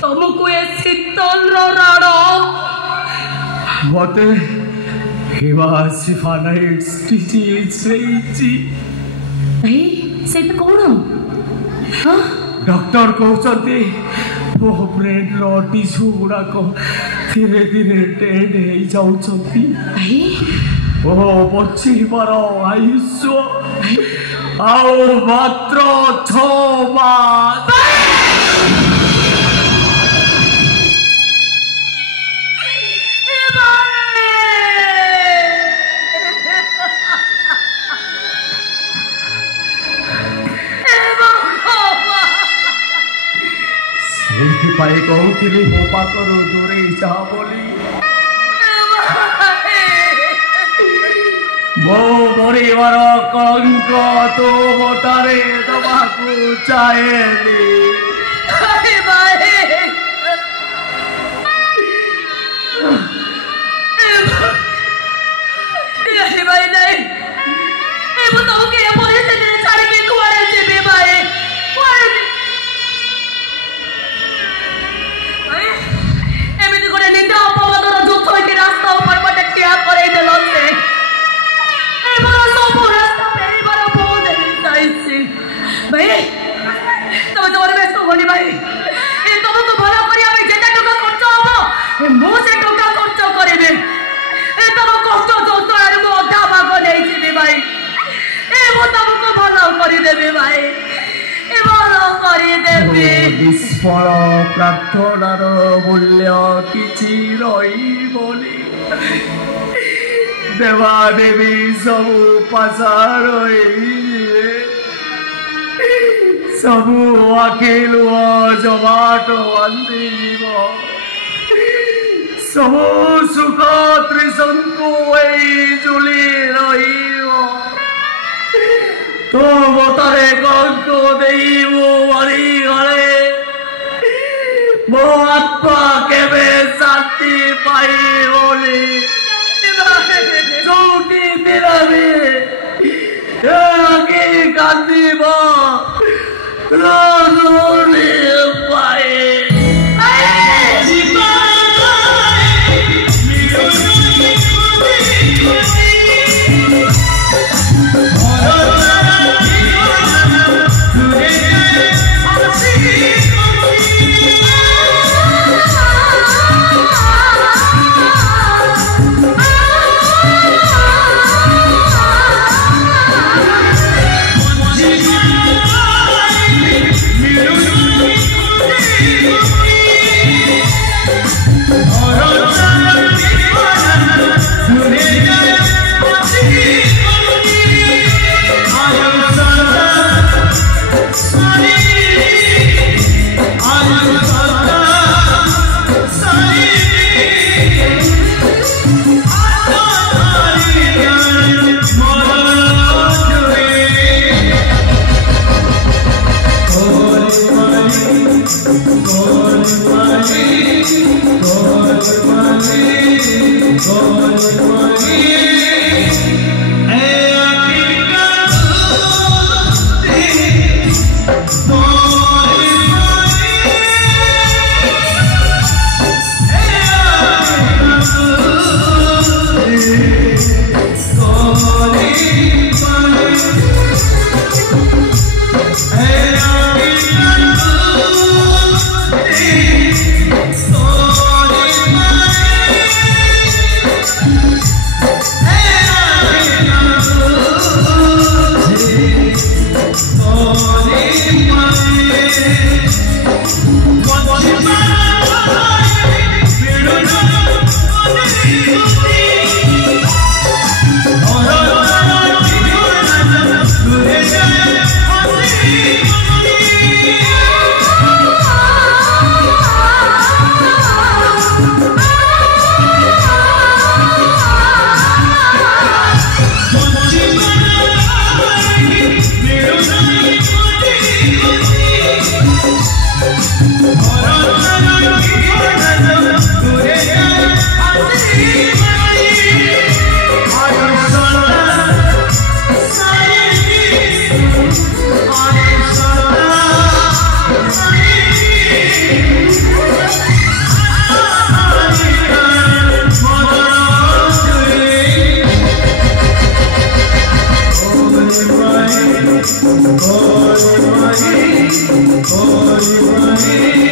तुमको ये शीतल राड़ मते हेमासिफाइटिस डिजीज भाई से कौन हाँ डॉक्टर कहते मो ब्रेन रो टिश्यू गुड़ाक धीरे धीरे डेड हो जाउछंती भाई ओ बचिबार आयुष्य आओ मात्र 6 मास कहूली मो पाखर दूरे जा बोली मो मरबार कलंक तो मोटारे दबाकू चाहेली निष्फल प्रार्थनार मूल्य किछि रही देवादेवी सब पासार सबू आखिलु जमाट बांधी सबू सुख त्रिशंकु झुली रही तो मतारे कलंक देई मो मरी गले मो आत्मा केवे शांति पाई बोली जोटी दिलामी आगे कांदी बा रोनी पाए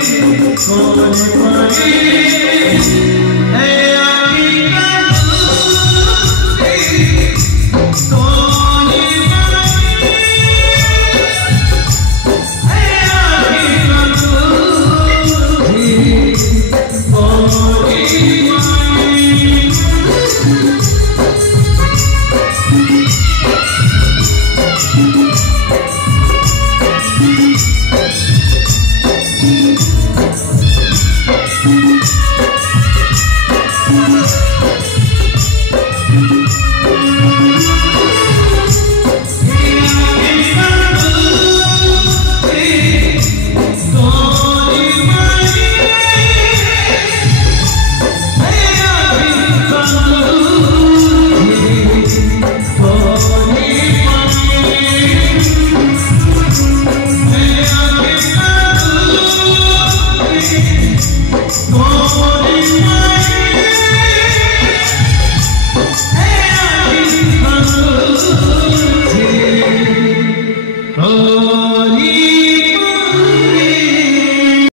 Sorry,